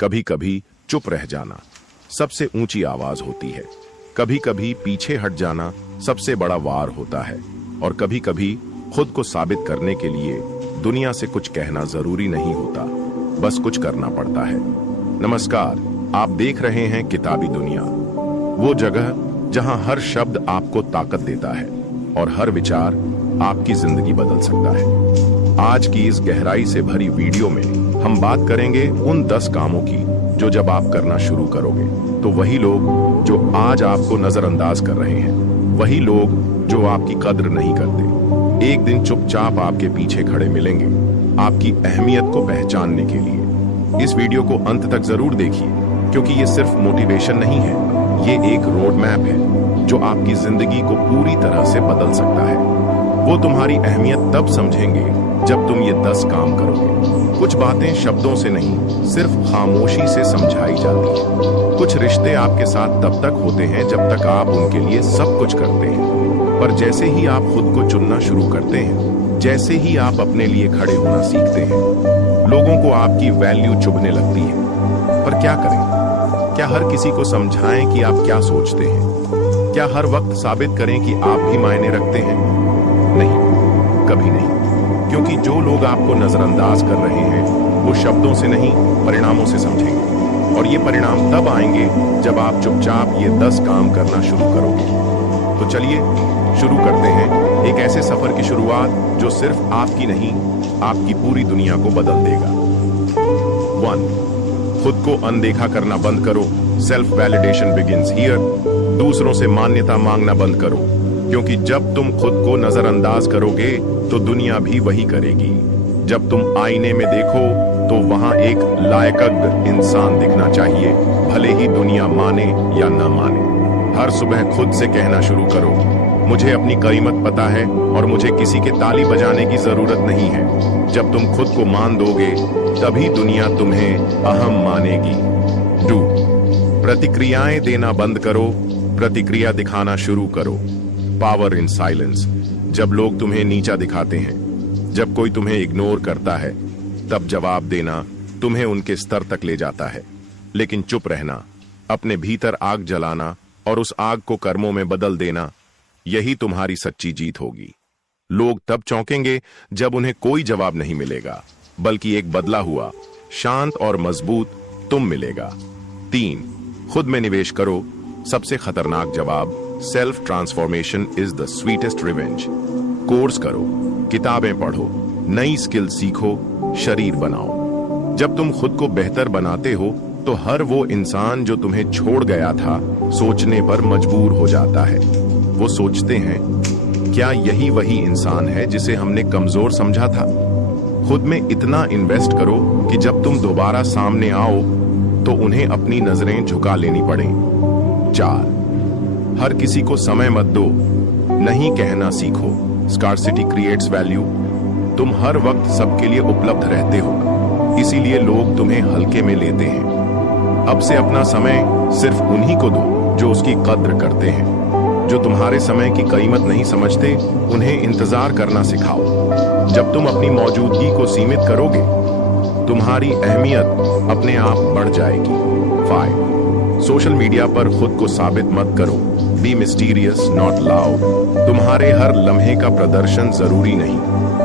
कभी कभी चुप रह जाना सबसे ऊंची आवाज होती है। कभी कभी पीछे हट जाना सबसे बड़ा वार होता है। और कभी कभी खुद को साबित करने के लिए दुनिया से कुछ कहना जरूरी नहीं होता, बस कुछ करना पड़ता है। नमस्कार, आप देख रहे हैं किताबी दुनिया, वो जगह जहां हर शब्द आपको ताकत देता है और हर विचार आपकी जिंदगी बदल सकता है। आज की इस गहराई से भरी वीडियो में हम बात करेंगे उन 10 कामों की जो जब आप करना शुरू करोगे तो वही लोग जो आज आपको नजरअंदाज कर रहे हैं, वही लोग जो आपकी कद्र नहीं करते, एक दिन चुपचाप आपके पीछे खड़े मिलेंगे आपकी अहमियत को पहचानने के लिए। इस वीडियो को अंत तक जरूर देखिए, क्योंकि ये सिर्फ मोटिवेशन नहीं है, ये एक रोड मैप है जो आपकी जिंदगी को पूरी तरह से बदल सकता है। वो तुम्हारी अहमियत तब समझेंगे जब तुम ये 10 काम करोगे। कुछ बातें शब्दों से नहीं, सिर्फ खामोशी से समझाई जाती हैं। कुछ रिश्ते आपके साथ तब तक होते हैं जब तक आप उनके लिए सब कुछ करते हैं, पर जैसे ही आप खुद को चुनना शुरू करते हैं, जैसे ही आप अपने लिए खड़े होना सीखते हैं, लोगों को आपकी वैल्यू चुभने लगती है। पर क्या करें? क्या हर किसी को समझाएं कि आप क्या सोचते हैं? क्या हर वक्त साबित करें कि आप भी मायने रखते हैं? नहीं, कभी नहीं, क्योंकि जो लोग आपको नजरअंदाज कर रहे हैं वो शब्दों से नहीं, परिणामों से समझेंगे। और ये परिणाम तब आएंगे जब आप चुपचाप ये 10 काम करना शुरू करोगे। तो चलिए शुरू करते हैं एक ऐसे सफर की शुरुआत जो सिर्फ आपकी नहीं, आपकी पूरी दुनिया को बदल देगा। 1. खुद को अनदेखा करना बंद करो। Self validation begins here. दूसरों से मान्यता मांगना बंद करो, क्योंकि जब तुम खुद को नजरअंदाज करोगे तो दुनिया भी वही करेगी। जब तुम आईने में देखो तो वहां एक लायकद इंसान दिखना चाहिए, भले ही दुनिया माने या न माने। हर सुबह खुद से कहना शुरू करो, मुझे अपनी कीमत पता है और मुझे किसी के ताली बजाने की जरूरत नहीं है। जब तुम खुद को मान दोगे तभी दुनिया तुम्हें अहम मानेगी। 2. प्रतिक्रियाएं देना बंद करो, प्रतिक्रिया दिखाना शुरू करो। Power in silence. जब लोग तुम्हें नीचा दिखाते हैं, जब कोई तुम्हें इग्नोर करता है, तब जवाब देना तुम्हें उनके स्तर तक ले जाता है। लेकिन चुप रहना, अपने भीतर आग जलाना और उस आग को कर्मों में बदल देना, यही तुम्हारी सच्ची जीत होगी। लोग तब चौंकेंगे जब उन्हें कोई जवाब नहीं मिलेगा, बल्कि एक बदला हुआ, शांत और मजबूत तुम मिलेगा। 3. खुद में निवेश करो। सबसे खतरनाक जवाब, self transformation is the sweetest revenge. Course करो, किताबें पढ़ो, नई स्किल सीखो, शरीर बनाओ। जब तुम खुद को बेहतर बनाते हो तो हर वो इंसान जो तुम्हें छोड़ गया था सोचने पर मजबूर हो जाता है। वो सोचते हैं, क्या यही वही इंसान है जिसे हमने कमजोर समझा था? खुद में इतना इन्वेस्ट करो कि जब तुम दोबारा सामने आओ तो उन्हें अपनी नजरें झुका लेनी पड़े। 4. हर किसी को समय मत दो, नहीं कहना सीखो। Scarcity creates value. तुम हर वक्त सबके लिए उपलब्ध रहते हो, इसीलिए लोग तुम्हें हल्के में लेते हैं। अब से अपना समय सिर्फ उन्हीं को दो जो उसकी कद्र करते हैं। जो तुम्हारे समय की कीमत नहीं समझते, उन्हें इंतजार करना सिखाओ। जब तुम अपनी मौजूदगी को सीमित करोगे, तुम्हारी अहमियत अपने आप बढ़ जाएगी। 5. सोशल मीडिया पर खुद को साबित मत करो। Be mysterious, not loud. तुम्हारे हर लम्हे का प्रदर्शन जरूरी नहीं।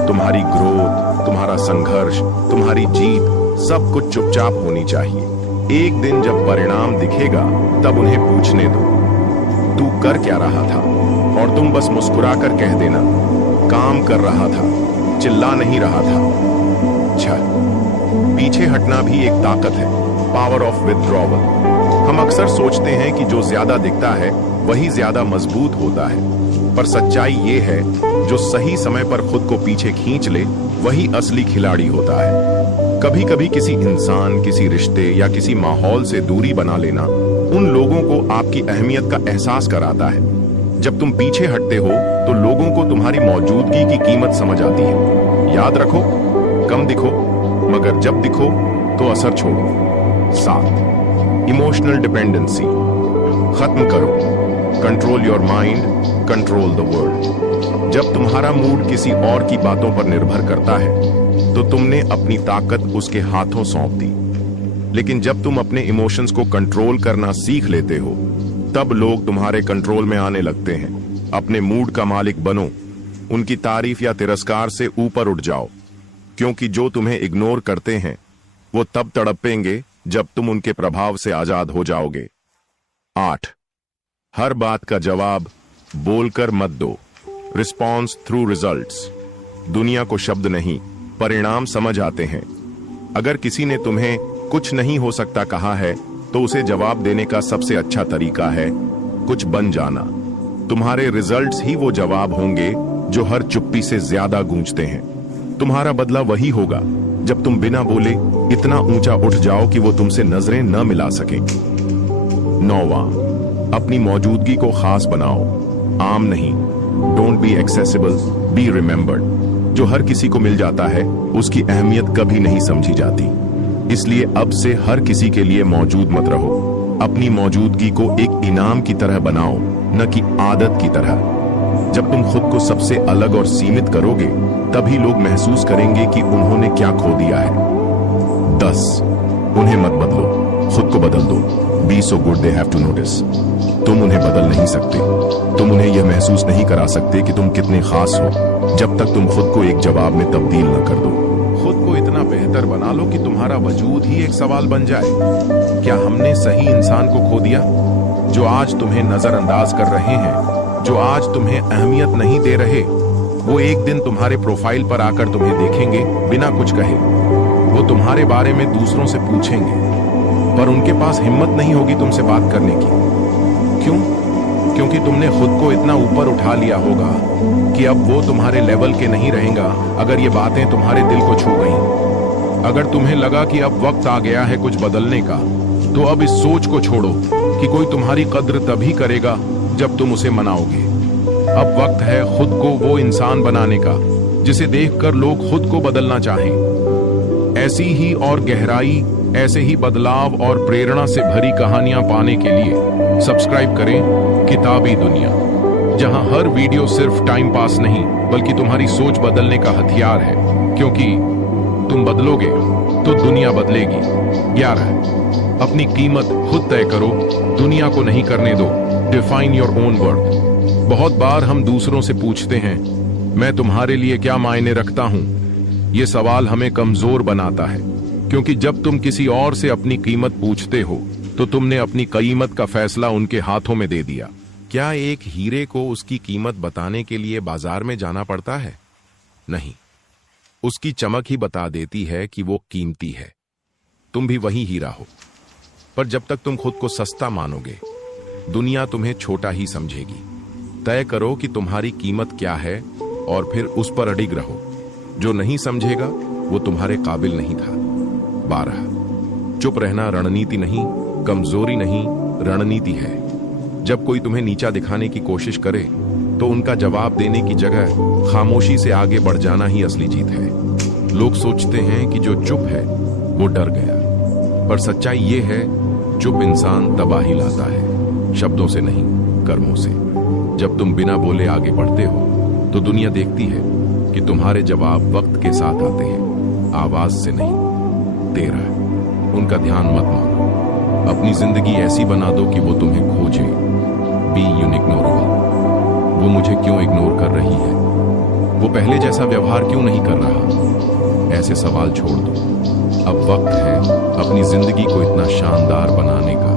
तुम्हारी ग्रोथ, तुम्हारा संघर्ष, तुम्हारी जीत, सब कुछ चुपचाप होनी चाहिए। एक दिन जब परिणाम दिखेगा तब उन्हें पूछने दो, तू कर क्या रहा था? और तुम बस मुस्कुराकर कह देना, काम कर रहा था, चिल्ला नहीं रहा था। 6. पीछे हटना भी एक ताकत है। Power of withdrawal. हम अक्सर सोचते हैं कि जो ज्यादा दिखता है वही ज्यादा मजबूत होता है, पर सच्चाई ये है, जो सही समय पर खुद को पीछे खींच ले वही असली खिलाड़ी होता है। कभी कभी किसी इंसान, किसी रिश्ते या किसी माहौल से दूरी बना लेना उन लोगों को आपकी अहमियत का एहसास कराता है। जब तुम पीछे हटते हो तो लोगों को तुम्हारी मौजूदगी की कीमत समझ आती है। याद रखो, कम दिखो, मगर जब दिखो तो असर छोड़ो। 7. इमोशनल डिपेंडेंसी खत्म करो। Control your mind, control the world. जब तुम्हारा मूड किसी और की बातों पर निर्भर करता है तो तुमने अपनी ताकत उसके हाथों सौंप दी। लेकिन जब तुम अपने इमोशंस को कंट्रोल करना सीख लेते हो, तब लोग तुम्हारे कंट्रोल में आने लगते हैं। अपने मूड का मालिक बनो। उनकी तारीफ या तिरस्कार से ऊपर उठ जाओ, क्योंकि जो तुम्हें इग्नोर करते हैं वो तब तड़पेंगे जब तुम उनके प्रभाव से आजाद हो जाओगे। 8. हर बात का जवाब बोलकर मत दो। Response through results. दुनिया को शब्द नहीं, परिणाम समझ आते हैं। अगर किसी ने तुम्हें कुछ नहीं हो सकता कहा है, तो उसे जवाब देने का सबसे अच्छा तरीका है कुछ बन जाना। तुम्हारे रिजल्ट्स ही वो जवाब होंगे जो हर चुप्पी से ज्यादा गूंजते हैं। तुम्हारा बदला वही होगा जब तुम बिना बोले इतना ऊंचा उठ जाओ कि वो तुमसे नजरें न मिला सके। 9वां, अपनी मौजूदगी को खास बनाओ, आम नहीं। Don't be accessible, be remembered. जो हर किसी को मिल जाता है उसकी अहमियत कभी नहीं समझी जाती। इसलिए अब से हर किसी के लिए मौजूद मत रहो। अपनी मौजूदगी को एक इनाम की तरह बनाओ, न कि आदत की तरह। जब तुम खुद को सबसे अलग और सीमित करोगे, तभी लोग महसूस करेंगे कि उन्होंने क्या खो दिया है। 10. उन्हें मत बदलो, खुद को बदल दो। Be so good they have to notice. तुम उन्हें बदल नहीं सकते। तुम उन्हें यह महसूस नहीं करा सकते कि तुम कितने खास हो, जब तक तुम खुद को एक जवाब में तब्दील न कर दो। खुद को इतना बेहतर बना लो कि तुम्हारा वजूद ही एक सवाल बन जाए। क्या हमने सही इंसान को खो दिया? जो आज तुम्हें नजरअंदाज कर रहे हैं, जो आज तुम्हें अहमियत नहीं दे रहे, वो एक दिन तुम्हारे प्रोफाइल पर आकर तुम्हें देखेंगे बिना कुछ कहे। वो तुम्हारे बारे में दूसरों से पूछेंगे, पर उनके पास हिम्मत नहीं होगी तुमसे बात करने की। क्यों? क्योंकि तुमने खुद को इतना ऊपर उठा लिया होगा कि अब वो तुम्हारे लेवल के नहीं रहेगा। अगर ये बातें तुम्हारे दिल को छू गईं, अगर तुम्हें लगा कि अब वक्त आ गया है कुछ बदलने का, तो अब इस सोच को छोड़ो कि कोई तुम्हारी कद्र तभी करेगा जब तुम उसे मनाओगे। अब वक्त है खुद को वो इंसान बनाने का जिसे देखकर लोग खुद को बदलना चाहें। ऐसी ही और गहराई, ऐसे ही बदलाव और प्रेरणा से भरी कहानियां पाने के लिए सब्सक्राइब करें किताबी दुनिया, जहां हर वीडियो सिर्फ टाइम पास नहीं बल्कि तुम्हारी सोच बदलने का हथियार है। क्योंकि तुम बदलोगे तो दुनिया बदलेगी। 11. अपनी कीमत खुद तय करो, दुनिया को नहीं करने दो। Define your own worth. बहुत बार हम दूसरों से पूछते हैं, मैं तुम्हारे लिए क्या मायने रखता हूं? यह सवाल हमें कमजोर बनाता है, क्योंकि जब तुम किसी और से अपनी कीमत पूछते हो तो तुमने अपनी कीमत का फैसला उनके हाथों में दे दिया। क्या एक हीरे को उसकी कीमत बताने के लिए बाजार में जाना पड़ता है? नहीं, उसकी चमक ही बता देती है कि वो कीमती है। तुम भी वही हीरा हो, पर जब तक तुम खुद को सस्ता मानोगे, दुनिया तुम्हें छोटा ही समझेगी। तय करो कि तुम्हारी कीमत क्या है और फिर उस पर अडिग रहो। जो नहीं समझेगा वो तुम्हारे काबिल नहीं था। 12. चुप रहना रणनीति नहीं, कमजोरी नहीं, रणनीति है। जब कोई तुम्हें नीचा दिखाने की कोशिश करे, तो उनका जवाब देने की जगह खामोशी से आगे बढ़ जाना ही असली जीत है। लोग सोचते हैं कि जो चुप है वो डर गया, पर सच्चाई ये है, चुप इंसान तबाही लाता है, शब्दों से नहीं, कर्मों से। जब तुम बिना बोले आगे बढ़ते हो, तो दुनिया देखती है कि तुम्हारे जवाब वक्त के साथ आते हैं, आवाज से नहीं। 13. उनका ध्यान मत मांगो। अपनी जिंदगी ऐसी बना दो कि वो तुम्हें खोजे। बी यूनिग्नोरेबल। वो मुझे क्यों इग्नोर कर रही है? वो पहले जैसा व्यवहार क्यों नहीं कर रहा? ऐसे सवाल छोड़ दो। अब वक्त है अपनी जिंदगी को इतना शानदार बनाने का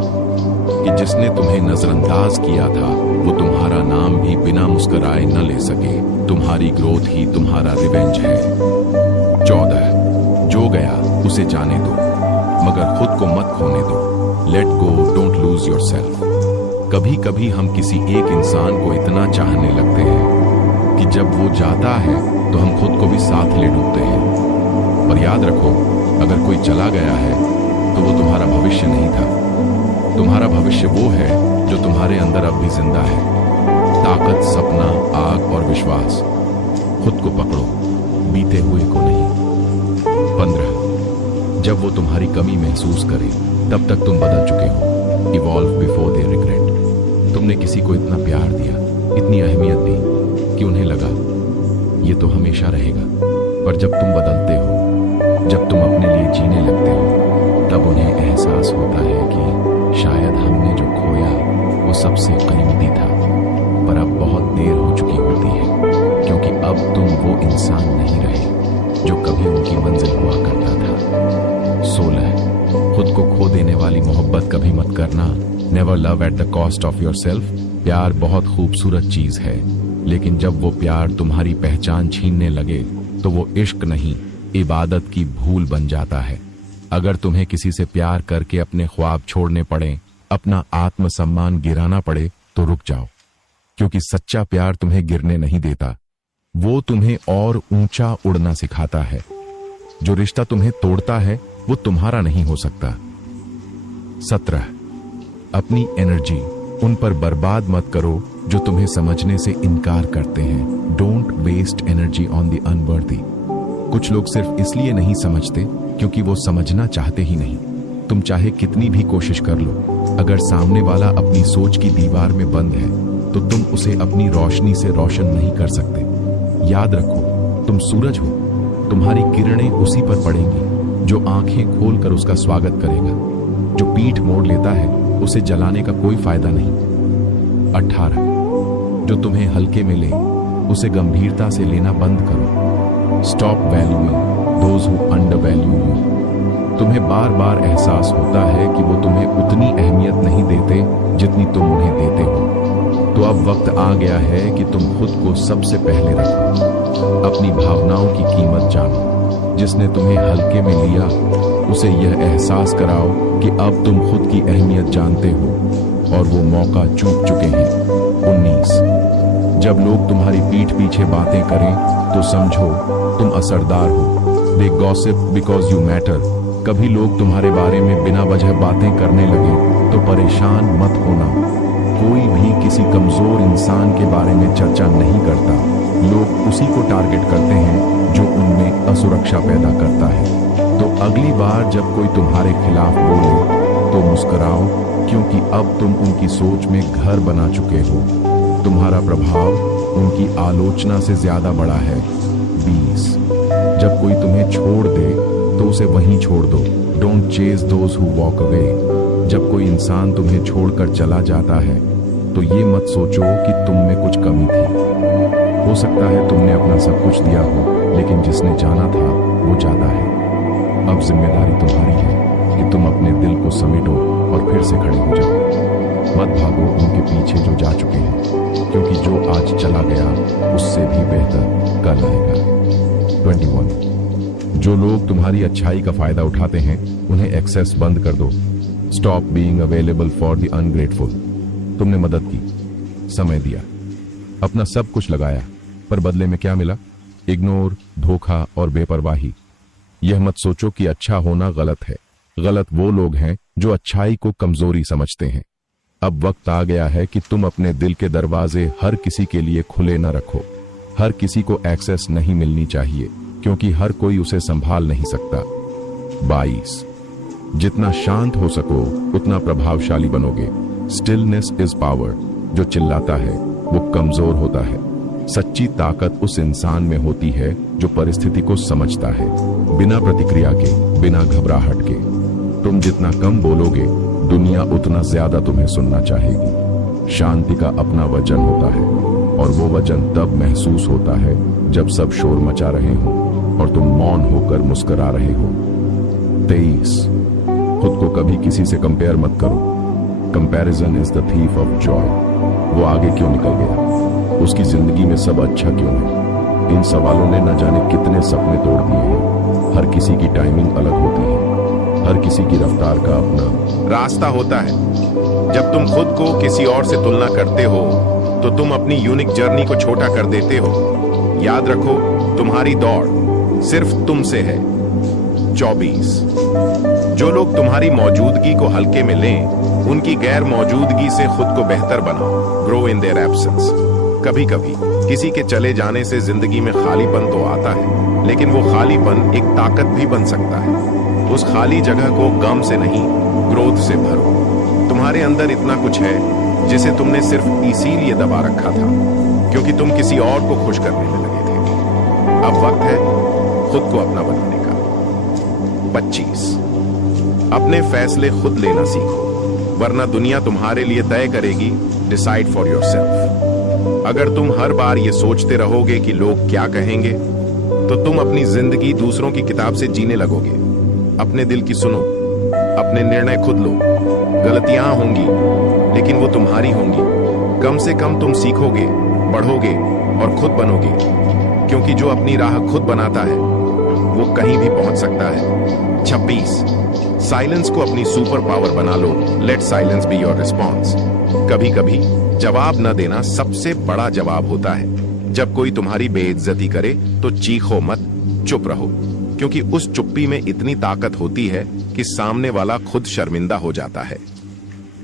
कि जिसने तुम्हें नजरअंदाज किया था, वो तुम्हारा नाम भी बिना मुस्कुराए न ले सके। तुम्हारी ग्रोथ ही तुम्हारा रिवेंज है। 14. जो गया उसे जाने दो, मगर खुद को मत खोने दो। Let go, don't lose yourself. कभी कभी हम किसी एक इंसान को इतना चाहने लगते हैं कि जब वो जाता है तो हम खुद को भी साथ ले डूबते हैं। और याद रखो, अगर कोई चला गया है तो वो तुम्हारा भविष्य नहीं था। तुम्हारा भविष्य वो है जो तुम्हारे अंदर अब भी जिंदा है। ताकत, सपना, आग और विश्वास। खुद को पकड़ो, बीते हुए को नहीं। 15. जब वो तुम्हारी कमी महसूस करे, तब तक तुम बदल चुके हो। Evolve before they regret. तुमने किसी को इतना प्यार दिया, इतनी अहमियत दी कि उन्हें लगा ये तो हमेशा रहेगा। पर जब तुम बदलते हो, जब तुम अपने लिए जीने लगते हो, तब उन्हें एहसास होता है कि शायद हमने जो खोया वो सबसे कीमती था, पर अब बहुत देर हो चुकी होती है, क्योंकि अब तुम वो इंसान नहीं रहे जो कभी उनकी मंजिल हुआ करता था। 16 खुद को खो देने वाली मोहब्बत कभी मत करना। Never love at the cost of your self. प्यार बहुत खूबसूरत चीज है, लेकिन जब वो प्यार तुम्हारी पहचान छीनने लगे तो वो इश्क नहीं, इबादत की भूल बन जाता है। अगर तुम्हें किसी से प्यार करके अपने ख्वाब छोड़ने पड़े, अपना आत्मसम्मान गिराना पड़े, तो रुक जाओ, क्योंकि सच्चा प्यार तुम्हें गिरने नहीं देता, वो तुम्हें और ऊंचा उड़ना सिखाता है। जो रिश्ता तुम्हें तोड़ता है वो तुम्हारा नहीं हो सकता। 17 अपनी एनर्जी उन पर बर्बाद मत करो जो तुम्हें समझने से इनकार करते हैं। Don't waste energy on the unworthy. कुछ लोग सिर्फ इसलिए नहीं समझते क्योंकि वो समझना चाहते ही नहीं। तुम चाहे कितनी भी कोशिश कर लो, अगर सामने वाला अपनी सोच की दीवार में बंद है तो तुम उसे अपनी रोशनी से रोशन नहीं कर सकते। याद रखो, तुम सूरज हो, तुम्हारी किरणें उसी पर पड़ेंगी जो आंखें खोलकर उसका स्वागत करेगा। जो पीठ मोड़ लेता है उसे जलाने का कोई फायदा नहीं। 18 जो तुम्हें हल्के में ले उसे गंभीरता से लेना बंद करो। Stop valuing those who undervalue you. तुम्हें बार बार एहसास होता है कि वो तुम्हें उतनी अहमियत नहीं देते जितनी तुम उन्हें देते हो। तो अब वक्त आ गया है कि तुम खुद को सबसे पहले रखो। अपनी भावनाओं की कीमत जानो। जिसने तुम्हें हल्के में लिया उसे यह एहसास कराओ कि अब तुम खुद की अहमियत जानते हो और वो मौका चूक चुके हैं। 19 जब लोग तुम्हारी पीठ पीछे बातें करें तो समझो तुम असरदार हो। दे गॉसिप बिकॉज यू मैटर। कभी लोग तुम्हारे बारे में बिना वजह बातें करने लगे तो परेशान मत होना। कोई भी किसी कमजोर इंसान के बारे में चर्चा नहीं करता। लोग उसी को टारगेट करते हैं जो उनमें असुरक्षा पैदा करता है। तो अगली बार जब कोई तुम्हारे खिलाफ बोले तो मुस्कुराओ, क्योंकि अब तुम उनकी सोच में घर बना चुके हो। तुम्हारा प्रभाव उनकी आलोचना से ज्यादा बड़ा है। 20 जब कोई तुम्हें छोड़ दे तो उसे वहीं छोड़ दो। Don't chase those who walk away. जब कोई इंसान तुम्हें छोड़कर चला जाता है तो ये मत सोचो कि तुम में कुछ कमी थी। हो सकता है तुमने अपना सब कुछ दिया हो, लेकिन जिसने जाना था वो ज्यादा है। अब जिम्मेदारी तुम्हारी है कि तुम अपने दिल को समेटो और फिर से खड़े हो जाओ। मत भागो उनके पीछे जो जा चुके हैं, क्योंकि जो आज चला गया उससे भी बेहतर कल आएगा। 21 जो लोग तुम्हारी अच्छाई का फायदा उठाते हैं उन्हें एक्सेस बंद कर दो। Stop being available for the ungrateful. तुमने मदद की, समय दिया, अपना सब कुछ लगाया, पर बदले में क्या मिला? इग्नोर, धोखा और बेपरवाही। यह मत सोचो कि अच्छा होना गलत है। गलत वो लोग हैं जो अच्छाई को कमजोरी समझते हैं। अब वक्त आ गया है कि तुम अपने दिल के दरवाजे हर किसी के लिए खुले न रखो। हर किसी को एक्सेस नहीं मिलनी चाहिए, क्योंकि हर कोई उसे संभाल नहीं सकता। 22 जितना शांत हो सको उतना प्रभावशाली बनोगे। Stillness is power. जो चिल्लाता है वो कमजोर होता है। सच्ची ताकत उस इंसान में होती है जो परिस्थिति को समझता है, बिना प्रतिक्रिया के, बिना घबराहट के। तुम जितना कम बोलोगे दुनिया उतना ज्यादा तुम्हें सुनना चाहेगी। शांति का अपना वजन होता है, और वो वजन तब महसूस होता है जब सब शोर मचा रहे हो और तुम मौन होकर मुस्कुरा रहे हो। 23 खुद को कभी किसी से कंपेयर मत करो। Comparison is the thief of Joy. वो आगे क्यों निकल गया? उसकी जिंदगी में सब अच्छा क्यों है? इन सवालों ने न जाने कितने सपने तोड़ दिए हैं। हर किसी की टाइमिंग अलग होती है, हर किसी की रफ्तार का अपना रास्ता होता है। जब तुम खुद को किसी और से तुलना करते हो तो तुम अपनी यूनिक जर्नी को छोटा कर देते हो। याद रखो, तुम्हारी दौड़ सिर्फ तुमसे है। 24 जो लोग तुम्हारी मौजूदगी को हल्के में लें उनकी गैर मौजूदगी से खुद को बेहतर बनाओ। Grow in their absence. कभी कभी किसी के चले जाने से जिंदगी में खालीपन तो आता है, लेकिन वो खालीपन एक ताकत भी बन सकता है। उस खाली जगह को गम से नहीं, ग्रोथ से भरो। तुम्हारे अंदर इतना कुछ है जिसे तुमने सिर्फ इसीलिए दबा रखा था क्योंकि तुम किसी और को खुश करने में लगे थे। अब वक्त है खुद को अपना बनाने का। 25 अपने फैसले खुद लेना सीखो, वरना दुनिया तुम्हारे लिए तय करेगी। Decide for yourself. अगर तुम हर बार ये सोचते रहोगे कि लोग क्या कहेंगे, तो तुम अपनी जिंदगी दूसरों की किताब से जीने लगोगे। अपने दिल की सुनो, अपने निर्णय खुद लो। गलतियां होंगी, लेकिन वो तुम्हारी होंगी। कम से कम तुम सीखोगे, बढ़ोगे और खुद बनोगे, क्योंकि जो अपनी राह खुद बनाता है वो कहीं भी पहुंच सकता है। 26 साइलेंस को अपनी सुपर पावर बना लो। Let silence be your response. कभी कभी जवाब न देना सबसे बड़ा जवाब होता है। जब कोई तुम्हारी बेइज्जती करे तो चीखो मत, चुप रहो, क्योंकि उस चुप्पी में इतनी ताकत होती है कि सामने वाला खुद शर्मिंदा हो जाता है।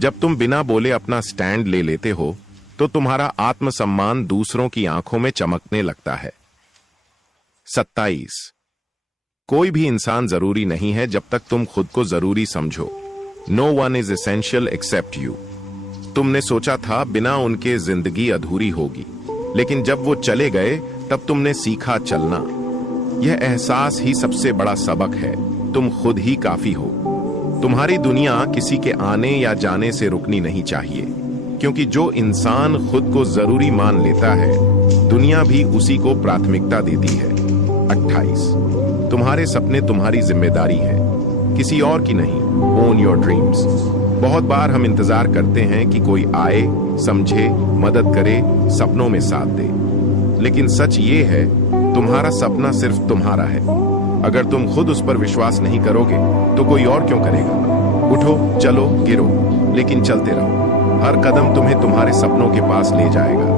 जब तुम बिना बोले अपना स्टैंड ले लेते हो तो तुम्हारा आत्मसम्मान दूसरों की आंखों में चमकने लगता है। 27 कोई भी इंसान जरूरी नहीं है जब तक तुम खुद को जरूरी समझो। No one is essential except you. तुमने सोचा था बिना उनके जिंदगी अधूरी होगी, लेकिन जब वो चले गए तब तुमने सीखा चलना। यह एहसास ही सबसे बड़ा सबक है। तुम खुद ही काफी हो। तुम्हारी दुनिया किसी के आने या जाने से रुकनी नहीं चाहिए, क्योंकि जो इंसान खुद को जरूरी मान लेता है, दुनिया भी उसी को प्राथमिकता देती है। 28 तुम्हारे सपने तुम्हारी जिम्मेदारी है, किसी और की नहीं। Own your dreams. बहुत बार हम इंतजार करते हैं कि कोई आए, समझे, मदद करे, सपनों में साथ दे, लेकिन सच ये है तुम्हारा सपना सिर्फ तुम्हारा है। अगर तुम खुद उस पर विश्वास नहीं करोगे तो कोई और क्यों करेगा। उठो, चलो, गिरो, लेकिन चलते रहो। हर कदम तुम्हें तुम्हारे सपनों के पास ले जाएगा।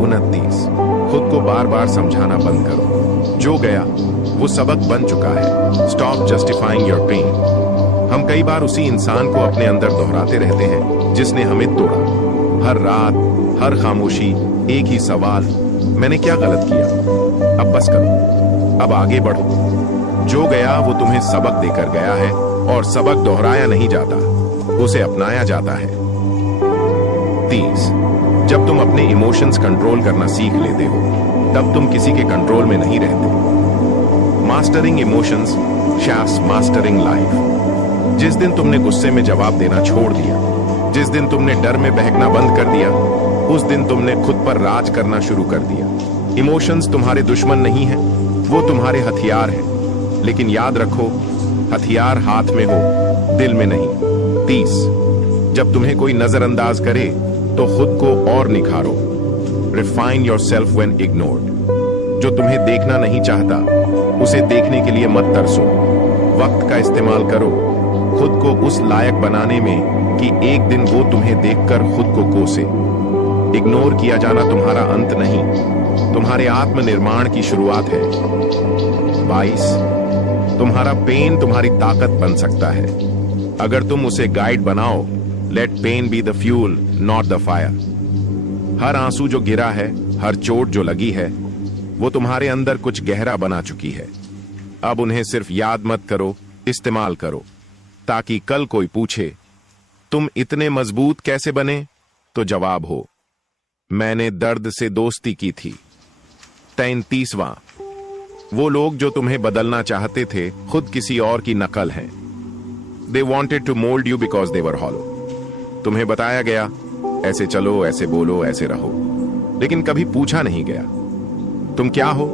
29 खुद को बार बार समझाना बंद करो। जो गया वो सबक बन चुका है। Stop justifying your pain. हम कई बार उसी इंसान को अपने अंदर दोहराते रहते हैं जिसने हमें तोड़ा। हर रात, हर खामोशी, एक ही सवाल, मैंने क्या गलत किया। अब बस करो, अब आगे बढ़ो। जो गया वो तुम्हें सबक देकर गया है, और सबक दोहराया नहीं जाता, उसे अपनाया जाता है। 30 जब तुम अपने इमोशंस कंट्रोल करना सीख लेते हो, तब तुम किसी के कंट्रोल में नहीं रहते। Mastering emotions shapes mastering life. जिस दिन तुमने गुस्से में जवाब देना छोड़ दिया, जिस दिन तुमने डर में बहकना बंद कर दिया, उस दिन तुमने खुद पर राज करना शुरू कर दिया। इमोशंस तुम्हारे दुश्मन नहीं है, वो तुम्हारे हथियार हैं। लेकिन याद रखो, हथियार हाथ में हो, दिल में नहीं। 30 जब तुम्हें कोई नजरअंदाज करे तो खुद को और निखारो। Refine yourself when ignored. जो तुम्हें देखना नहीं चाहता उसे देखने के लिए मत तरसो। वक्त का इस्तेमाल करो खुद को उस लायक बनाने में कि एक दिन वो तुम्हें देखकर खुद को कोसे। इग्नोर किया जाना तुम्हारा अंत नहीं, तुम्हारे आत्मनिर्माण की शुरुआत है। 22 तुम्हारा पेन तुम्हारी ताकत बन सकता है, अगर तुम उसे गाइड बनाओ। Let pain be the fuel, not the fire. हर आंसू जो गिरा है, हर चोट जो लगी है, वो तुम्हारे अंदर कुछ गहरा बना चुकी है। अब उन्हें सिर्फ याद मत करो, इस्तेमाल करो, ताकि कल कोई पूछे तुम इतने मजबूत कैसे बने, तो जवाब हो, मैंने दर्द से दोस्ती की थी। 33वां वो लोग जो तुम्हें बदलना चाहते थे खुद किसी और की नकल हैं। They wanted to mold you because they were hollow। तुम्हें बताया गया ऐसे चलो, ऐसे बोलो, ऐसे रहो, लेकिन कभी पूछा नहीं गया तुम क्या हो।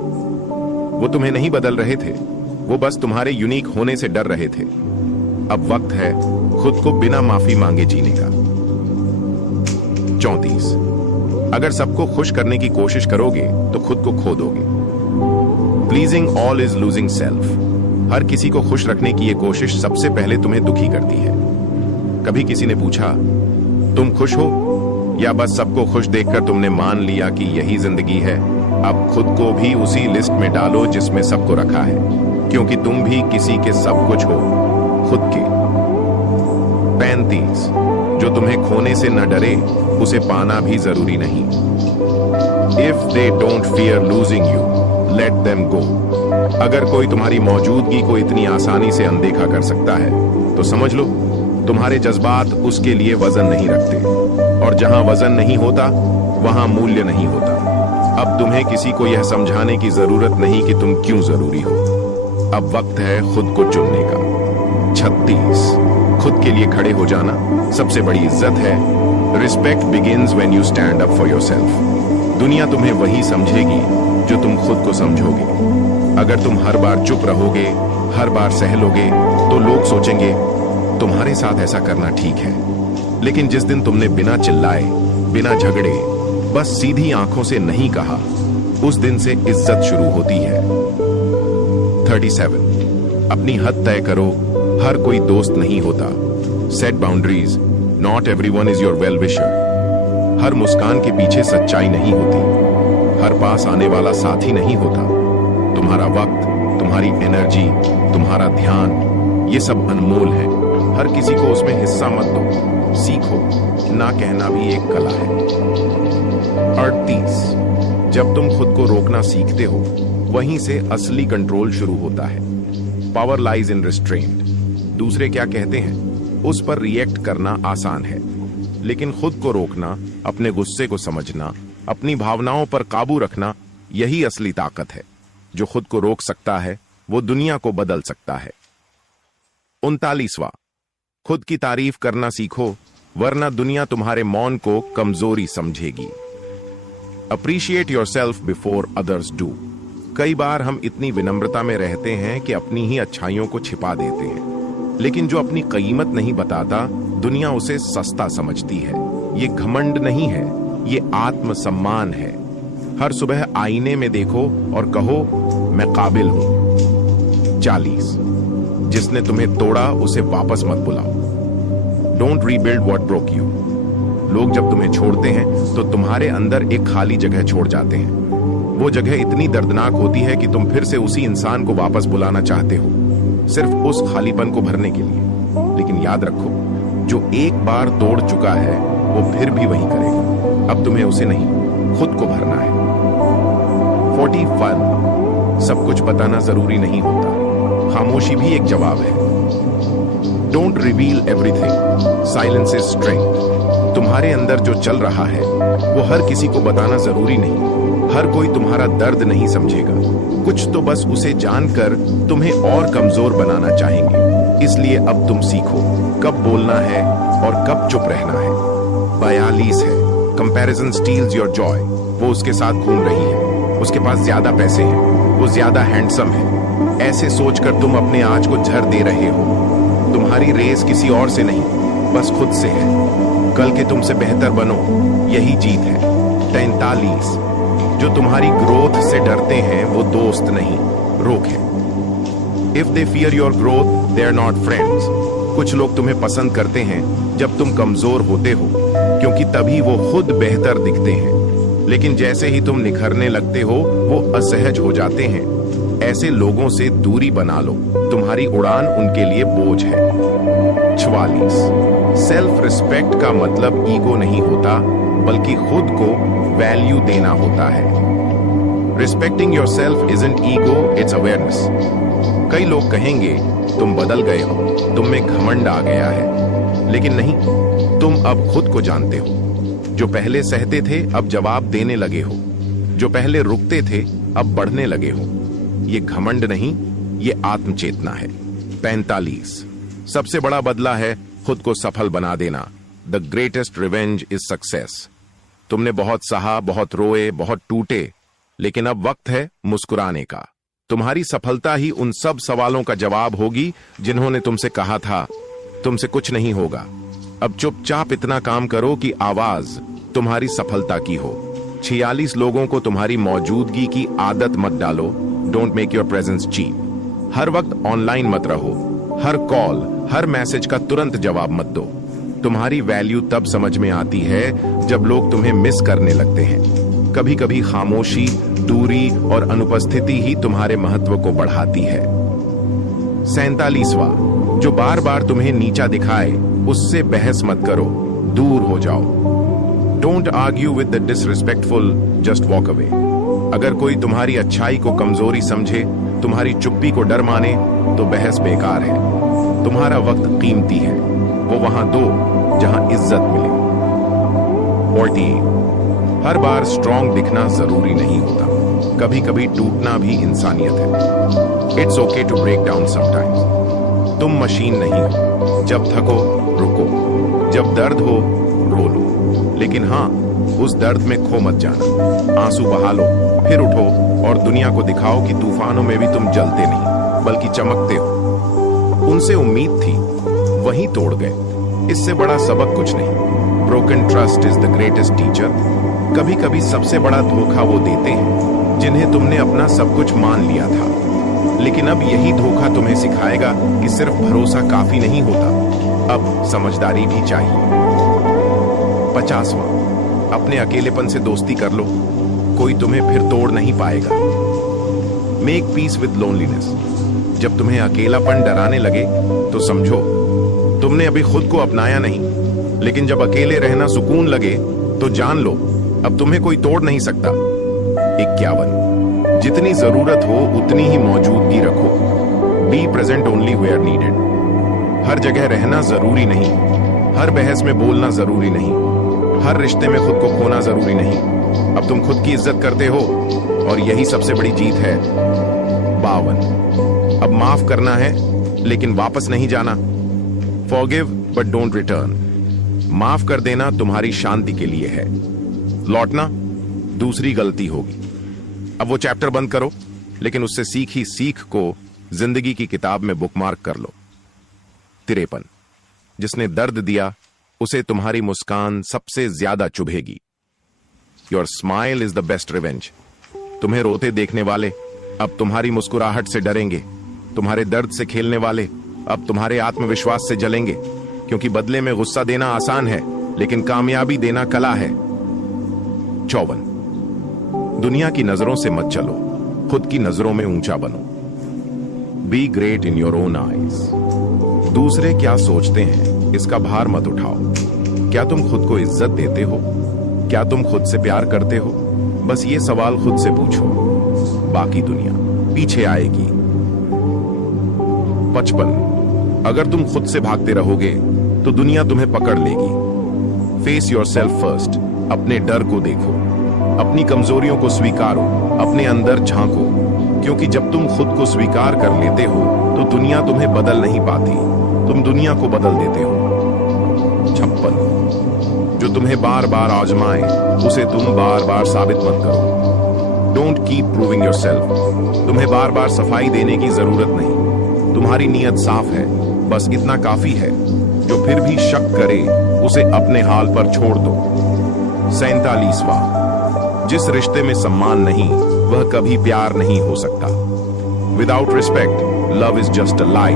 वो तुम्हें नहीं बदल रहे थे, वो बस तुम्हारे यूनिक होने से डर रहे थे। अब वक्त है खुद को बिना माफी मांगे जीने का। 34 अगर सबको खुश करने की कोशिश करोगे तो खुद को खो दोगे। Pleasing all is losing self. हर किसी को खुश रखने की यह कोशिश सबसे पहले तुम्हें दुखी करती है। कभी किसी ने पूछा तुम खुश हो, या बस सबको खुश देखकर तुमने मान लिया कि यही जिंदगी है। अब खुद को भी उसी लिस्ट में डालो जिसमें सबको रखा है, क्योंकि तुम भी किसी के सब कुछ हो, खुद के। 35 जो तुम्हें खोने से न डरे उसे पाना भी जरूरी नहीं। If they don't fear losing you, let them go. अगर कोई तुम्हारी मौजूदगी को इतनी आसानी से अनदेखा कर सकता है तो समझ लो तुम्हारे जज्बात उसके लिए वजन नहीं रखते, और जहां वजन नहीं होता वहां मूल्य नहीं होता। अब तुम्हें किसी को यह समझाने की जरूरत नहीं कि तुम क्यों जरूरी हो। अब वक्त है खुद को चुनने का। 36 खुद के लिए खड़े हो जाना सबसे बड़ी इज्जत है। Respect begins when you stand up for yourself. दुनिया तुम्हें वही समझेगी जो तुम खुद को समझोगे। अगर तुम हर बार चुप रहोगे, हर बार सह लोगे, तो लोग सोचेंगे तुम्हारे साथ ऐसा करना ठीक है। लेकिन जिस दिन तुमने बिना चिल्लाए, बिना झगड़े, बस सीधी आंखों से नहीं कहा, उस दिन से इज्जत शुरू होती है। 37 अपनी हद तय करो। हर कोई दोस्त नहीं होता। Set boundaries. Not everyone is your well wisher. हर मुस्कान के पीछे सच्चाई नहीं होती। हर पास आने वाला साथी नहीं होता। तुम्हारा वक्त, तुम्हारी एनर्जी, तुम्हारा ध्यान, ये सब अनमोल है। हर किसी को उसमें हिस्सा मत दो। सीखो, ना कहना भी एक कला है। 38 जब तुम खुद को रोकना सीखते हो, वहीं से असली कंट्रोल शुरू होता है। Power lies in restraint. दूसरे क्या कहते हैं उस पर रिएक्ट करना आसान है, लेकिन खुद को रोकना, अपने गुस्से को समझना, अपनी भावनाओं पर काबू रखना, यही असली ताकत है। जो खुद को रोक सकता है वो दुनिया को बदल सकता है। 39वां खुद की तारीफ करना सीखो, वरना दुनिया तुम्हारे मौन को कमजोरी समझेगी। Appreciate yourself before others do. कई बार हम इतनी विनम्रता में रहते हैं कि अपनी ही अच्छाइयों को छिपा देते हैं, लेकिन जो अपनी कीमत नहीं बताता, दुनिया उसे सस्ता समझती है। ये घमंड नहीं है, ये आत्मसम्मान है। हर सुबह आईने में देखो और कहो मैं काबिल हूं। 40 जिसने तुम्हें तोड़ा उसे वापस मत बुलाओ। Don't rebuild what broke you. लोग जब तुम्हें छोड़ते हैं तो तुम्हारे अंदर एक खाली जगह छोड़ जाते हैं। वो जगह इतनी दर्दनाक होती है कि तुम फिर से उसी इंसान को वापस बुलाना चाहते हो, सिर्फ उस खालीपन को भरने के लिए। लेकिन याद रखो, जो एक बार तोड़ चुका है वो फिर भी वही करेगा। अब तुम्हें उसे नहीं, खुद को भरना है। 41 सब कुछ बताना जरूरी नहीं होता। खामोशी भी एक जवाब है। Don't reveal everything, silence is strength. तुम्हारे अंदर जो चल रहा है वो हर किसी को बताना जरूरी नहीं। हर कोई तुम्हारा दर्द नहीं समझेगा। कुछ तो बस उसे जानकर तुम्हें और कमजोर बनाना चाहेंगे। इसलिए अब तुम सीखो कब बोलना है और कब चुप रहना है। 42 है कंपैरिजन स्टील्स योर जॉय। वो उसके साथ घूम रही है, उसके पास ज्यादा पैसे हैं, वो ज्यादा हैंडसम है। ऐसे सोचकर तुम अपने आज को झर दे रहे हो। तुम्हारी रेस किसी और से नहीं, बस खुद से है। कल के तुमसे बेहतर बनो, यही जीत है। 43 जो तुम्हारी ग्रोथ से डरते हैं वो दोस्त नहीं, रोक है। If they fear your growth they are not friends. कुछ लोग तुम्हें पसंद करते हैं जब तुम कमजोर होते हो, क्योंकि तभी वो खुद बेहतर दिखते हैं। लेकिन जैसे ही तुम निखरने लगते हो वो असहज हो जाते हैं। ऐसे लोगों से दूरी बना लो, तुम्हारी उड़ान उनके लिए बोझ है। 44 सेल्फ रिस्पेक्ट का मतलब ईगो नहीं होता, बल्कि खुद को वैल्यू देना होता है। Respecting yourself isn't ego, it's awareness. कई लोग कहेंगे तुम बदल गए हो, तुम में घमंड आ गया है, लेकिन नहीं, तुम अब खुद को जानते हो। जो पहले सहते थे अब जवाब देने लगे हो, जो पहले रुकते थे अब बढ़ने लगे हो। ये घमंड नहीं, ये आत्मचेतना है। 45 सबसे बड़ा बदला है खुद को सफल बना देना। The greatest revenge is success. तुमने बहुत सहा, बहुत रोए, बहुत टूटे, लेकिन अब वक्त है मुस्कुराने का। तुम्हारी सफलता ही उन सब सवालों का जवाब होगी जिन्होंने तुमसे कहा था तुमसे कुछ नहीं होगा। अब चुपचाप इतना काम करो कि आवाज तुम्हारी सफलता की हो। 46 लोगों को तुम्हारी मौजूदगी की आदत मत डालो। Don't make your presence cheap. हर वक्त ऑनलाइन मत रहो। हर कॉल, हर मैसेज का तुरंत जवाब मत दो। तुम्हारी वैल्यू तब समझ में आती है जब लोग तुम्हें मिस करने लगते हैं। कभी कभी खामोशी, दूरी और अनुपस्थिति ही तुम्हारे महत्व को बढ़ाती है। 47वां जो बार बार तुम्हें नीचा दिखाए उससे बहस मत करो, दूर हो जाओ। Don't argue with the disrespectful, just walk away. अगर कोई तुम्हारी अच्छाई को कमजोरी समझे, तुम्हारी चुप्पी को डर माने, तो बहस बेकार है। तुम्हारा वक्त कीमती है, वो वहां दो जहां इज्जत मिले। 48 हर बार स्ट्रॉन्ग दिखना जरूरी नहीं होता, कभी कभी टूटना भी इंसानियत है। It's okay to break down sometimes. तुम मशीन नहीं हो। जब थको रुको, जब दर्द हो रो लो, लेकिन हाँ, उस दर्द में खो मत जाना। आंसू बहा लो, फिर उठो और दुनिया को दिखाओ कि तूफानों में भी तुम जलते नहीं बल्कि चमकते हो। उनसे उम्मीद थी, वहीं तोड़ गए। इससे बड़ा सबक कुछ नहीं। Broken trust is the greatest teacher. कभी कभी सबसे बड़ा धोखा वो देते हैं जिन्हें तुमने अपना सब कुछ मान लिया था, लेकिन अब यही धोखा तुम्हें सिखाएगा कि सिर्फ भरोसा काफी नहीं होता, अब समझदारी भी चाहिए। 50वां, अपने अकेलेपन से दोस्ती कर लो, कोई तुम्हें फिर तोड़ नहीं पाएगा। Make peace with loneliness. जब तुम्हें अकेलापन डराने लगे तो समझो तुमने अभी खुद को अपनाया नहीं, लेकिन जब अकेले रहना सुकून लगे तो जान लो अब तुम्हें कोई तोड़ नहीं सकता। 51, जितनी जरूरत हो उतनी ही मौजूदगी रखो। Be present only where needed. हर जगह रहना जरूरी नहीं, हर बहस में बोलना जरूरी नहीं, हर रिश्ते में खुद को खोना जरूरी नहीं। अब तुम खुद की इज्जत करते हो और यही सबसे बड़ी जीत है। 52, अब माफ करना है लेकिन वापस नहीं जाना। Forgive but don't return. माफ कर देना तुम्हारी शांति के लिए है, लौटना दूसरी गलती होगी। अब वो चैप्टर बंद करो, लेकिन उससे सीखी सीख को जिंदगी की किताब में बुकमार्क कर लो। 53, जिसने दर्द दिया उसे तुम्हारी मुस्कान सबसे ज्यादा चुभेगी। Your smile is the best revenge. तुम्हें रोते देखने वाले अब तुम्हारी मुस्कुराहट से डरेंगे। तुम्हारे दर्द से खेलने वाले अब तुम्हारे आत्मविश्वास से जलेंगे, क्योंकि बदले में गुस्सा देना आसान है लेकिन कामयाबी देना कला है। 54, दुनिया की नजरों से मत चलो, खुद की नजरों में ऊंचा बनो। Be great in your own eyes. दूसरे क्या सोचते हैं इसका भार मत उठाओ। क्या तुम खुद को इज्जत देते हो? क्या तुम खुद से प्यार करते हो? बस ये सवाल खुद से पूछो, बाकी दुनिया पीछे आएगी। 55, अगर तुम खुद से भागते रहोगे तो दुनिया तुम्हें पकड़ लेगी। Face your self first. अपने डर को देखो, अपनी कमजोरियों को स्वीकारो, अपने अंदर झांको, क्योंकि जब तुम खुद को स्वीकार कर लेते हो तो दुनिया तुम्हें बदल नहीं पाती, तुम दुनिया को बदल देते हो। 56, जो तुम्हें बार बार आजमाए उसे तुम बार बार साबित मत करो। Don't keep proving yourself. तुम्हें बार बार सफाई देने की जरूरत नहीं, तुम्हारी नीयत साफ है, बस इतना काफी है। जो फिर भी शक करे उसे अपने हाल पर छोड़ दो। 47वां, जिस रिश्ते में सम्मान नहीं वह कभी प्यार नहीं हो सकता। Without respect love is just a lie.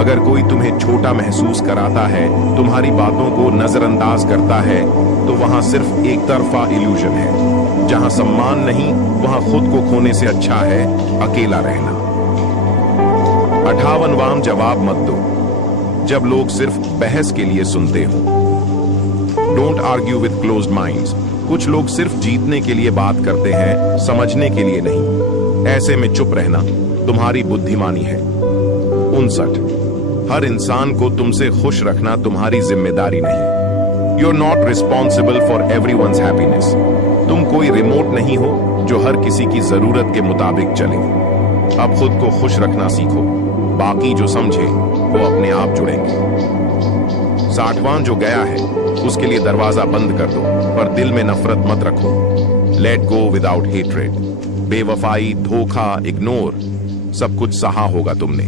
अगर कोई तुम्हें छोटा महसूस कराता है, तुम्हारी बातों को नजरअंदाज करता है, तो वहां सिर्फ एक तरफा इल्यूजन है। जहां सम्मान नहीं वहां खुद को खोने से अच्छा है अकेला रहना। 58वां जवाब मत दो जब लोग सिर्फ बहस के लिए सुनते हो। Don't argue with closed minds. कुछ लोग सिर्फ जीतने के लिए बात करते हैं, समझने के लिए नहीं। ऐसे में चुप रहना तुम्हारी बुद्धिमानी है। 59, हर इंसान को तुमसे खुश रखना तुम्हारी जिम्मेदारी नहीं। You are not responsible for everyone's happiness. तुम कोई रिमोट नहीं हो जो हर किसी की जरूरत के मुताबिक चले। अब खुद को खुश रखना सीखो, बाकी जो समझे वो अपने आप जुड़ेंगे। 60वां जो गया है उसके लिए दरवाजा बंद कर दो, पर दिल में नफरत मत रखो। Let go without hatred. बेवफाई, धोखा, इग्नोर सब कुछ सहा होगा तुमने,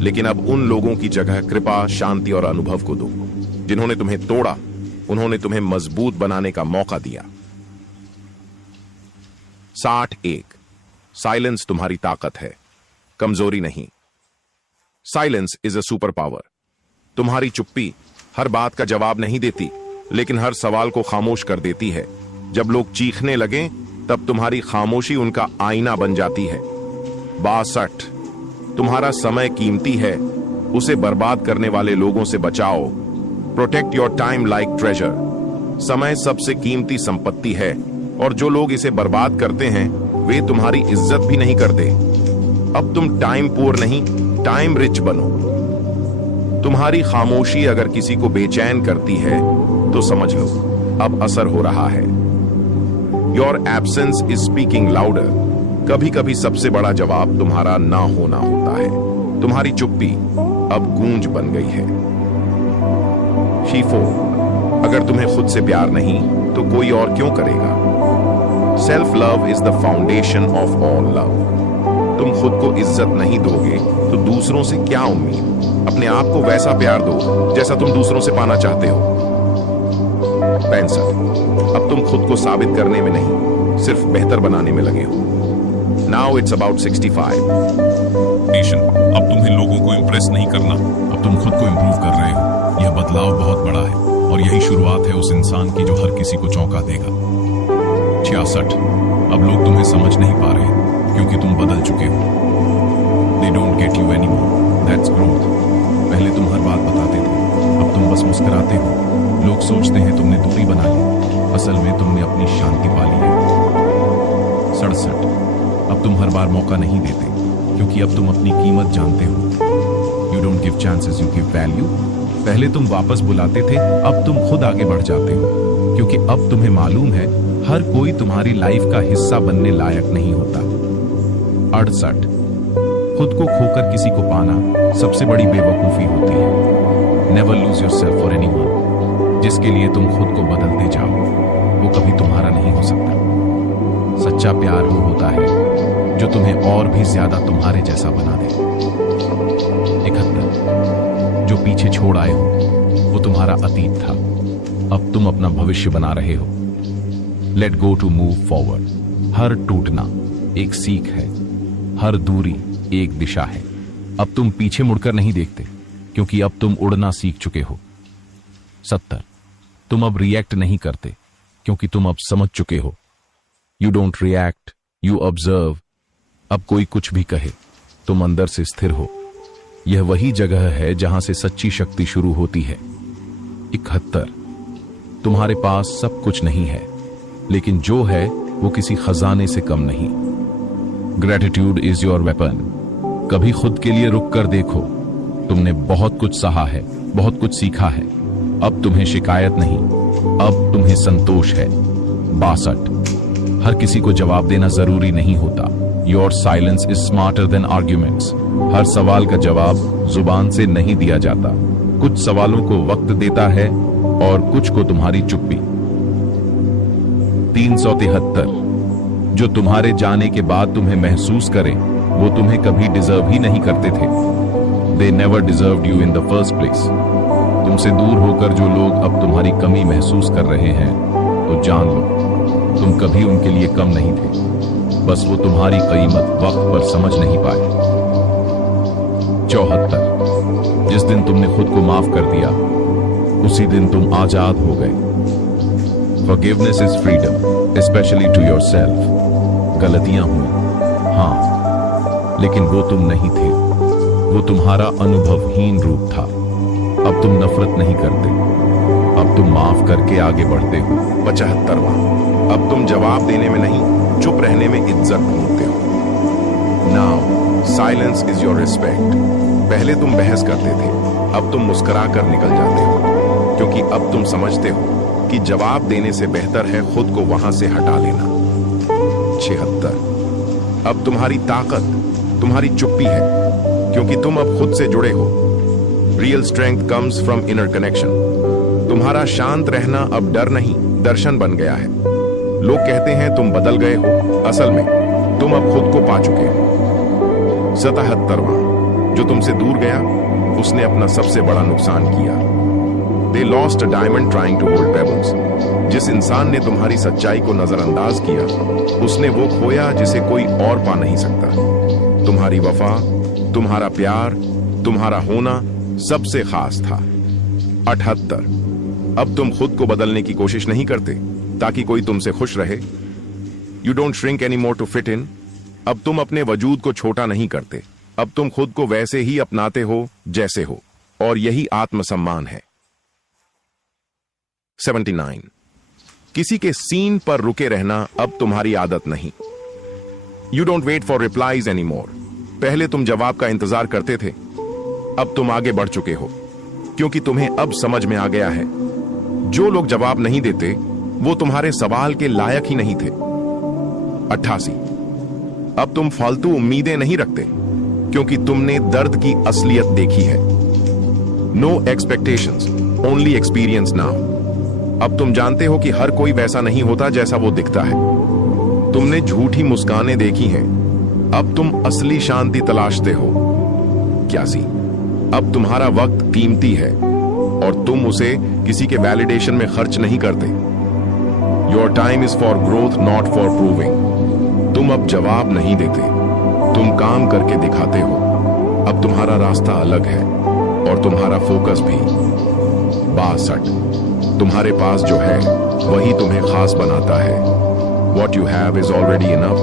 लेकिन अब उन लोगों की जगह कृपा, शांति और अनुभव को दो जिन्होंने तुम्हें तोड़ा। उन्होंने तुम्हें मजबूत बनाने का मौका दिया। 61, साइलेंस तुम्हारी ताकत है, कमजोरी नहीं। Silence is a super power. तुम्हारी चुप्पी हर बात का जवाब नहीं देती, लेकिन हर सवाल को खामोश कर देती है। जब लोग चीखने लगें तब तुम्हारी खामोशी उनका आईना बन जाती है। 62, तुम्हारा समय कीमती है, उसे बर्बाद करने वाले लोगों से बचाओ। Protect your time like treasure. समय सबसे कीमती संपत्ति है और जो लोग इसे बर्बाद करते हैं वे तुम्हारी इज्जत भी नहीं करते। अब तुम टाइम पुअर नहीं, टाइम रिच बनो। तुम्हारी खामोशी अगर किसी को बेचैन करती है तो समझ लो अब असर हो रहा है। Your absence is speaking louder. कभी कभी सबसे बड़ा जवाब तुम्हारा ना होना होता है। तुम्हारी चुप्पी अब गूंज बन गई है। शीफो, अगर तुम्हें खुद से प्यार नहीं तो कोई और क्यों करेगा? Self love is the foundation of all love. तुम खुद को इज्जत नहीं दोगे तो दूसरों से क्या उम्मीद? अपने आप को वैसा प्यार दो जैसा तुम दूसरों से पाना चाहते हो। 65, अब तुम खुद को साबित करने में नहीं, सिर्फ बेहतर बनाने में लगे हो। Now it's about 65। अब तुम्हें लोगों को इंप्रेस नहीं करना, अब तुम खुद को इंप्रूव कर रहे हो। यह बदलाव बहुत बड़ा है और यही शुरुआत है उस इंसान की जो हर किसी को चौंका देगा। 66, अब लोग तुम्हें समझ नहीं पा रहे क्योंकि तुम बदल चुके हो। They don't get you anymore. That's growth. पहले तुम हर बात बताते थे, अब तुम बस मुस्कुराते हो। लोग सोचते हैं तुमने दूरी बना ली, असल में तुमने अपनी शांति पा ली है। 67, अब तुम हर बार मौका नहीं देते क्योंकि अब तुम अपनी कीमत जानते हो। You don't give chances, you give value. पहले तुम वापस बुलाते थे, अब तुम खुद आगे बढ़ जाते हो क्योंकि अब तुम्हें मालूम है हर कोई तुम्हारी लाइफ का हिस्सा बनने लायक नहीं होता। 68, खुद को खोकर किसी को पाना सबसे बड़ी बेवकूफी होती है। Never lose yourself for anyone. जिसके लिए तुम खुद को बदलते जाओ वो कभी तुम्हारा नहीं हो सकता। सच्चा प्यार वो होता है जो तुम्हें और भी ज्यादा तुम्हारे जैसा बना दे। 71, जो पीछे छोड़ आए हो वो तुम्हारा अतीत था, अब तुम अपना भविष्य बना रहे हो। Let go to move forward. हर टूटना एक सीख है, हर दूरी एक दिशा है। अब तुम पीछे मुड़कर नहीं देखते क्योंकि अब तुम उड़ना सीख चुके हो। 70, तुम अब रिएक्ट नहीं करते क्योंकि तुम अब समझ चुके हो। You don't react, you observe. अब कोई कुछ भी कहे तुम अंदर से स्थिर हो। यह वही जगह है जहां से सच्ची शक्ति शुरू होती है। 71, तुम्हारे पास सब कुछ नहीं है लेकिन जो है वो किसी खजाने से कम नहीं। Gratitude is your weapon. कभी खुद के लिए रुक कर देखो, तुमने बहुत कुछ सहा है, बहुत कुछ सीखा है। अब तुम्हें शिकायत नहीं, अब तुम्हें संतोष है। 62, हर किसी को जवाब देना जरूरी नहीं होता। Your silence is smarter than arguments. हर सवाल का जवाब जुबान से नहीं दिया जाता। कुछ सवालों को वक्त देता है और कुछ को तुम्हारी चुप्पी। 373, जो तुम्हारे जाने के बाद तुम्हें महसूस करें वो तुम्हें कभी डिजर्व ही नहीं करते थे। They never deserved you in the first place. तुमसे दूर होकर जो लोग अब तुम्हारी कमी महसूस कर रहे हैं तो जान लो तुम कभी उनके लिए कम नहीं थे, बस वो तुम्हारी कीमत वक्त पर समझ नहीं पाए। 74, जिस दिन तुमने खुद को माफ कर दिया उसी दिन तुम आजाद हो गए। Forgiveness is freedom, especially to yourself. गलतियां हुई, हाँ, लेकिन वो तुम नहीं थे, वो तुम्हारा अनुभवहीन रूप था। अब तुम नफरत नहीं करते, अब तुम माफ करके आगे बढ़ते हो। 75वां, अब तुम जवाब देने में नहीं, चुप रहने में इज्जत ढूंढते हो। Now silence is your respect. पहले तुम बहस करते थे, अब तुम मुस्कुरा कर निकल जाते हो क्योंकि अब तुम समझते हो कि जवाब देने से बेहतर है खुद को वहां से हटा लेना। 76, अब तुम्हारी ताकत तुम्हारी चुप्पी है क्योंकि तुम अब खुद से जुड़े हो। Real strength comes from inner connection. तुम्हारा शांत रहना अब डर नहीं, दर्शन बन गया है। लोग कहते हैं तुम बदल गए हो, असल में तुम अब खुद को पा चुके हो। 77वां, जो तुमसे दूर गया उसने अपना सबसे बड़ा नुकसान किया। They lost a diamond trying to hold pebbles. जिस इंसान ने तुम्हारी सच्चाई को नजरअंदाज किया उसने वो खोया जिसे कोई और पा नहीं सकता। तुम्हारी वफा, तुम्हारा प्यार, तुम्हारा होना सबसे खास था। 78, अब तुम खुद को बदलने की कोशिश नहीं करते ताकि कोई तुमसे खुश रहे। You don't shrink anymore to fit in. अब तुम अपने वजूद को छोटा नहीं करते, अब तुम खुद को वैसे ही अपनाते हो जैसे हो, और यही आत्मसम्मान है। 79, किसी के सीन पर रुके रहना अब तुम्हारी आदत नहीं। You don't wait for replies any more. पहले तुम जवाब का इंतजार करते थे, अब तुम आगे बढ़ चुके हो क्योंकि तुम्हें अब समझ में आ गया है जो लोग जवाब नहीं देते वो तुम्हारे सवाल के लायक ही नहीं थे। 88, अब तुम फालतू उम्मीदें नहीं रखते क्योंकि तुमने दर्द की असलियत देखी है। No expectations, only experience now. अब तुम जानते हो कि हर कोई वैसा नहीं होता जैसा वो दिखता है। तुमने झूठी मुस्कानें देखी हैं, अब तुम असली शांति तलाशते हो। क्या सी, अब तुम्हारा वक्त कीमती है और तुम उसे किसी के वैलिडेशन में खर्च नहीं करते। Your time is for growth, not for proving. तुम अब जवाब नहीं देते, तुम काम करके दिखाते हो। अब तुम्हारा रास्ता अलग है और तुम्हारा फोकस भी। 62, तुम्हारे पास जो है वही तुम्हें खास बनाता है। What you have is already enough।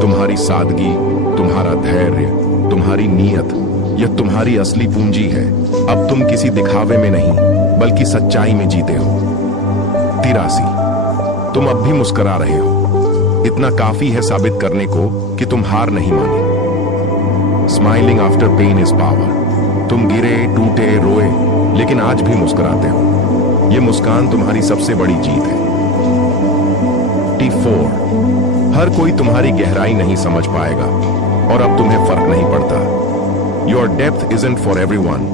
तुम्हारी सादगी, तुम्हारा धैर्य, तुम्हारी नीयत, यह तुम्हारी असली पूंजी है। अब तुम किसी दिखावे में नहीं बल्कि सच्चाई में जीते हो। 83, तुम अब भी मुस्कुरा रहे हो, इतना काफी है साबित करने को कि तुम हार नहीं माने। Smiling after pain is power. तुम गिरे, टूटे, रोए, लेकिन आज भी मुस्कुराते हो। यह मुस्कान तुम्हारी सबसे बड़ी जीत है। 84, हर कोई तुम्हारी गहराई नहीं समझ पाएगा और अब तुम्हें फर्क नहीं पड़ता। Your depth isn't for everyone.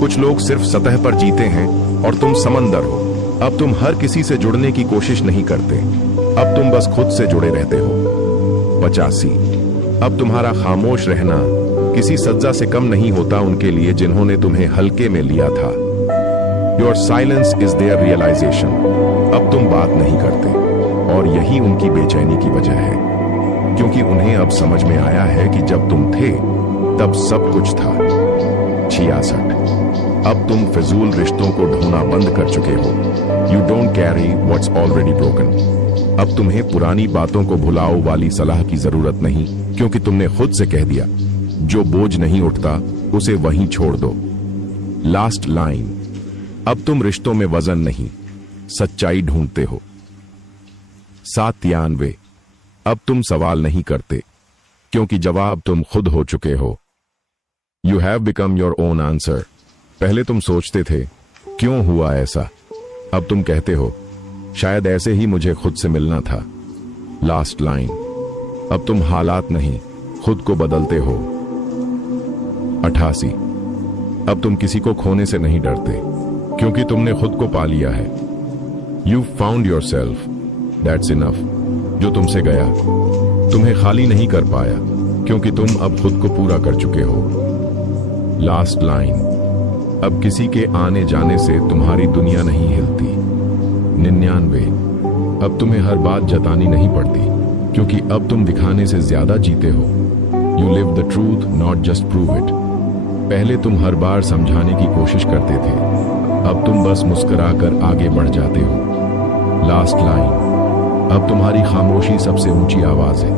कुछ लोग सिर्फ सतह पर जीते हैं और तुम समंदर हो। अब तुम हर किसी से जुड़ने की कोशिश नहीं करते, अब तुम बस खुद से जुड़े रहते हो। 85, अब तुम्हारा खामोश रहना किसी सज्जा से कम नहीं होता उनके लिए जिन्होंने तुम्हें हल्के में लिया था। Your silence is their realisation. अब तुम बात नहीं करते और यही उनकी बेचैनी की वजह है, क्योंकि उन्हें अब समझ में आया है कि जब तुम थे तब सब कुछ था। 66, अब तुम फिजूल रिश्तों को ढोना बंद कर चुके हो। You don't carry what's already broken. अब तुम्हें पुरानी बातों को भुलाओ वाली सलाह की जरूरत नहीं, क्योंकि तुमने खुद से कह दिया जो बोझ नहीं उठता उसे वहीं छोड़ दो। लास्ट लाइन, अब तुम रिश्तों में वजन नहीं सच्चाई ढूंढते हो। 97, अब तुम सवाल नहीं करते, क्योंकि जवाब तुम खुद हो चुके हो। You have become your own answer. पहले तुम सोचते थे क्यों हुआ ऐसा, अब तुम कहते हो शायद ऐसे ही मुझे खुद से मिलना था। लास्ट लाइन, अब तुम हालात नहीं खुद को बदलते हो। 88, अब तुम किसी को खोने से नहीं डरते, क्योंकि तुमने खुद को पा लिया है। You found your self, that's enough. जो तुमसे गया तुम्हें खाली नहीं कर पाया, क्योंकि तुम अब खुद को पूरा कर चुके हो। लास्ट लाइन, अब किसी के आने जाने से तुम्हारी दुनिया नहीं हिलती। 99, अब तुम्हें हर बात जतानी नहीं पड़ती, क्योंकि अब तुम दिखाने से ज्यादा जीते हो। You live the truth, not just prove it. पहले तुम हर बार समझाने की कोशिश करते थे, अब तुम बस मुस्कुरा कर आगे बढ़ जाते हो। लास्ट लाइन, अब तुम्हारी खामोशी सबसे ऊंची आवाज है।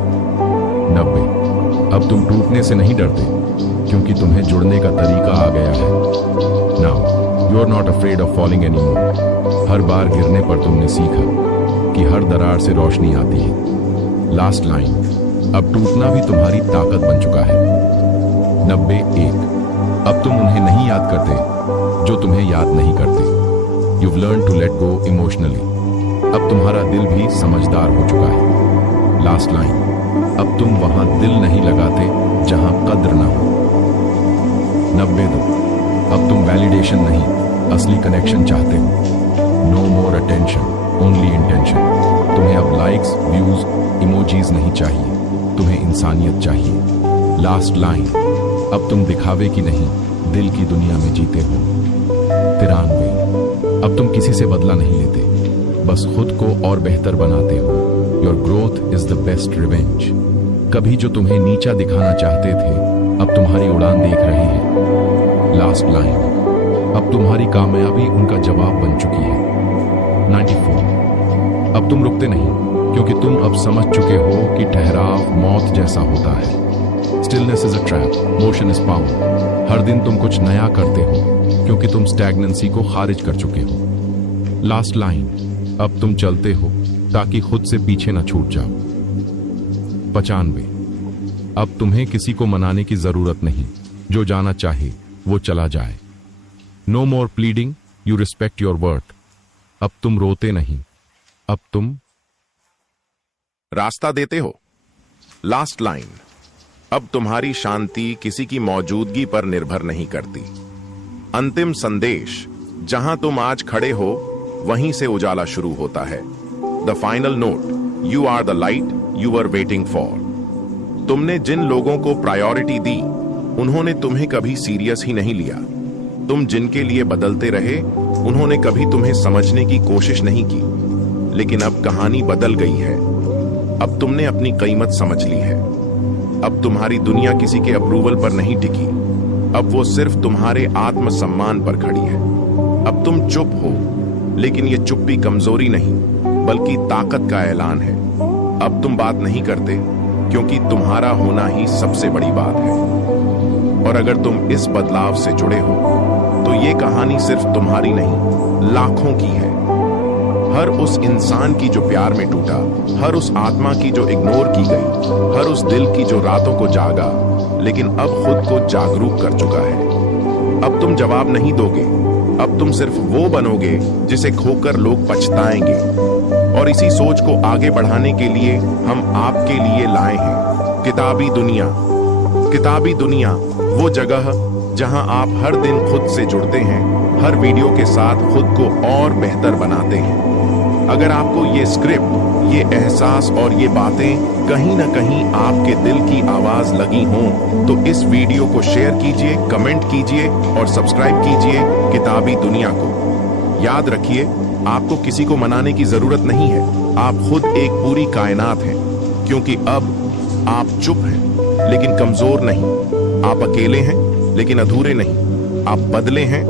90, अब तुम टूटने से नहीं डरते, क्योंकि तुम्हें जुड़ने का तरीका आ गया है। Now you are not afraid of falling anymore. हर बार गिरने पर तुमने सीखा कि हर दरार से रोशनी आती है। लास्ट लाइन, अब टूटना भी तुम्हारी ताकत बन चुका है। 91, अब तुम उन्हें नहीं याद करते जो तुम्हें याद नहीं करते। You've learned to let go emotionally। अब तुम्हारा दिल भी समझदार हो चुका है। लास्ट लाइन, अब तुम वहां दिल नहीं लगाते जहां कद्र ना हो। 92, अब तुम वैलिडेशन नहीं असली कनेक्शन चाहते हो। No more attention, only intention. तुम्हें अब लाइक्स, व्यूज, इमोजीज नहीं चाहिए, तुम्हें इंसानियत चाहिए। लास्ट लाइन, अब तुम दिखावे की नहीं दिल की दुनिया में जीते हो। 93, अब तुम किसी से बदला नहीं लेते, बस खुद को और बेहतर बनाते हो। Your growth is the best revenge. कभी जो तुम्हें नीचा दिखाना चाहते थे अब तुम्हारी उड़ान देख रहे हैं। लास्ट लाइन, अब तुम्हारी कामयाबी उनका जवाब बन चुकी है। 94, अब तुम रुकते नहीं, क्योंकि तुम अब समझ चुके हो कि ठहराव मौत जैसा होता है। Stillness is a trap, motion is power. हर दिन तुम कुछ नया करते हो, क्योंकि तुम स्टैग्नेंसी को खारिज कर चुके हो। लास्ट लाइन, अब तुम चलते हो ताकि खुद से पीछे न छूट जाओ। 95, अब तुम्हें किसी को मनाने की जरूरत नहीं, जो जाना चाहे वो चला जाए। No more pleading, you respect your worth. अब तुम रोते नहीं, अब तुम रास्ता देते हो। लास्ट लाइन, अब तुम्हारी शांति किसी की मौजूदगी पर निर्भर नहीं करती। अंतिम संदेश, जहां तुम आज खड़े हो वहीं से उजाला शुरू होता है। The final note, you are the light you were waiting for. तुमने जिन लोगों को प्रायोरिटी दी उन्होंने तुम्हें कभी सीरियस ही नहीं लिया। तुम जिनके लिए बदलते रहे उन्होंने कभी तुम्हें समझने की कोशिश नहीं की। लेकिन अब कहानी बदल गई है। अब तुमने अपनी कीमत समझ ली है। अब तुम्हारी दुनिया किसी के अप्रूवल पर नहीं टिकी, अब वो सिर्फ तुम्हारे आत्मसम्मान पर खड़ी है। अब तुम चुप हो, लेकिन ये चुप्पी कमजोरी नहीं बल्कि ताकत का ऐलान है। अब तुम बात नहीं करते क्योंकि तुम्हारा होना ही सबसे बड़ी बात है। और अगर तुम इस बदलाव से जुड़े हो तो ये कहानी सिर्फ तुम्हारी नहीं, लाखों की है। हर उस इंसान की जो प्यार में टूटा, हर उस आत्मा की जो इग्नोर की गई, हर उस दिल की जो रातों को जागा लेकिन अब खुद को जागरूक कर चुका है। अब तुम जवाब नहीं दोगे, अब तुम सिर्फ वो बनोगे जिसे खोकर लोग पछताएंगे। और इसी सोच को आगे बढ़ाने के लिए हम आपके लिए लाए हैं किताबी दुनिया। किताबी दुनिया, वो जगह जहां आप हर दिन खुद से जुड़ते हैं, हर वीडियो के साथ खुद को और बेहतर बनाते हैं। अगर आपको ये स्क्रिप्ट, ये एहसास और ये बातें कहीं ना कहीं आपके दिल की आवाज लगी हों तो इस वीडियो को शेयर कीजिए, कमेंट कीजिए और सब्सक्राइब कीजिए किताबी दुनिया को। याद रखिए, आपको किसी को मनाने की जरूरत नहीं है। आप खुद एक पूरी कायनात हैं, क्योंकि अब आप चुप हैं लेकिन कमजोर नहीं। आप अकेले हैं लेकिन अधूरे नहीं। आप बदले हैं